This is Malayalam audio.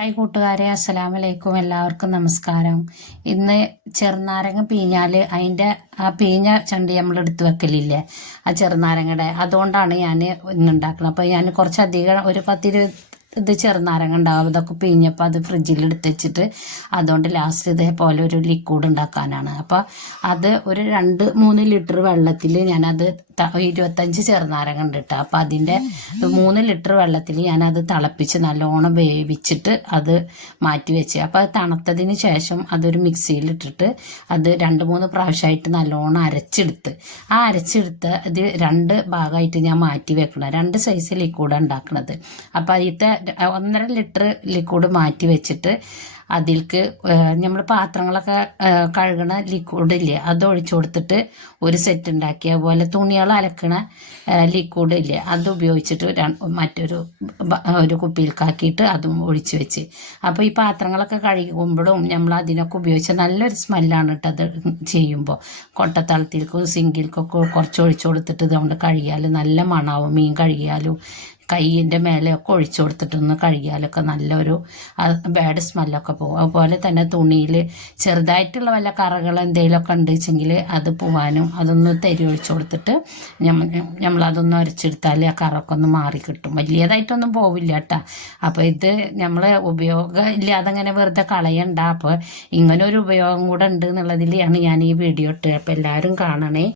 ഹായ് കൂട്ടുകാരെ, അസ്സലാമലൈക്കും. എല്ലാവർക്കും നമസ്കാരം. ഇന്ന് ചെറുനാരങ്ങ പിഴിഞ്ഞാൽ അതിൻ്റെ ആ പിഴിഞ്ഞ ചണ്ടി നമ്മൾ എടുത്ത് വെക്കലില്ലേ, ആ ചെറുനാരങ്ങയുടെ, അതുകൊണ്ടാണ് ഞാൻ ഇന്ന് ഉണ്ടാക്കുന്നത്. അപ്പോൾ ഞാൻ കുറച്ചധികം ഒരു 10-20 ഇത് ചെറുനാരങ്ങ ഉണ്ടാവും. ഇതൊക്കെ പിഴിഞ്ഞപ്പോൾ അത് ഫ്രിഡ്ജിൽ എടുത്ത് വെച്ചിട്ട് അതുകൊണ്ട് ലാസ്റ്റ് ഇതേപോലെ ഒരു ലിക്വിഡ് ഉണ്ടാക്കാനാണ്. അപ്പോൾ അത് ഒരു 2-3 ലിറ്റർ വെള്ളത്തിൽ ഞാനത് 25 ചെറുനാരങ്ങ ഉണ്ട് കേട്ടോ. അപ്പോൾ അതിൻ്റെ 3 ലിറ്റർ വെള്ളത്തിൽ ഞാനത് തിളപ്പിച്ച് നല്ലോണം വേവിച്ചിട്ട് അത് മാറ്റി വെച്ച്, അപ്പോൾ അത് തണുത്തതിന് ശേഷം അതൊരു മിക്സിയിലിട്ടിട്ട് അത് 2-3 പ്രാവശ്യമായിട്ട് നല്ലോണം അരച്ചെടുത്ത്, ആ അരച്ചെടുത്ത് ഇത് 2 ഭാഗമായിട്ട് ഞാൻ മാറ്റി വെക്കണം. 2 സൈസ് ലിക്വിഡ് ഉണ്ടാക്കുന്നത്. അപ്പോൾ അതിലത്തെ 1.5 ലിറ്റർ ലിക്വിഡ് മാറ്റി വെച്ചിട്ട് അതിൽക്ക് നമ്മൾ പാത്രങ്ങളൊക്കെ കഴുകണ ലിക്വിഡ് ഇല്ലേ, അത് ഒഴിച്ചു കൊടുത്തിട്ട് ഒരു സെറ്റ് ഉണ്ടാക്കി. അതുപോലെ തുണികൾ അലക്കണ ലിക്വിഡ് ഇല്ലേ, അത് ഉപയോഗിച്ചിട്ട് മറ്റൊരു കുപ്പിയിൽക്കാക്കിയിട്ട് അതും ഒഴിച്ചു വെച്ച്. അപ്പോൾ ഈ പാത്രങ്ങളൊക്കെ കഴുകുമ്പോഴും നമ്മൾ അതിനൊക്കെ ഉപയോഗിച്ച നല്ലൊരു സ്മെല്ലാണ് കേട്ടോ അത് ചെയ്യുമ്പോൾ. കൊട്ടത്തളത്തിൽക്കും സിങ്കിൽക്കൊക്കെ കുറച്ച് ഒഴിച്ചു കൊടുത്തിട്ട് ഇതുകൊണ്ട് കഴുകിയാൽ നല്ല മണാവും. മീൻ കഴുകിയാലും കയ്യിൻ്റെ മേലെയൊക്കെ ഒഴിച്ചു കൊടുത്തിട്ടൊന്ന് കഴുകിയാലൊക്കെ നല്ലൊരു ബാഡ് സ്മെല്ലൊക്കെ പോകും. അതുപോലെ തന്നെ തുണിയിൽ ചെറുതായിട്ടുള്ള വല്ല കറകൾ എന്തെങ്കിലുമൊക്കെ ഉണ്ടെച്ചെങ്കിൽ അത് പോവാനും അതൊന്ന് ഒഴിച്ചു കൊടുത്തിട്ട് നമ്മളതൊന്ന് ഉരച്ചെടുത്താൽ ആ കറൊക്കെ ഒന്ന് മാറി കിട്ടും. വലിയതായിട്ടൊന്നും പോവില്ല കേട്ടോ. അപ്പോൾ ഇത് നമ്മൾ ഉപയോഗം ഇല്ലാതെ അങ്ങനെ വെറുതെ കളയണ്ട. അപ്പോൾ ഇങ്ങനെ ഒരു ഉപയോഗം കൂടെ ഉണ്ട് എന്നുള്ളതിലാണ് ഞാൻ ഈ വീഡിയോ ഇട്ട്. അപ്പോൾ എല്ലാവരും കാണണേ.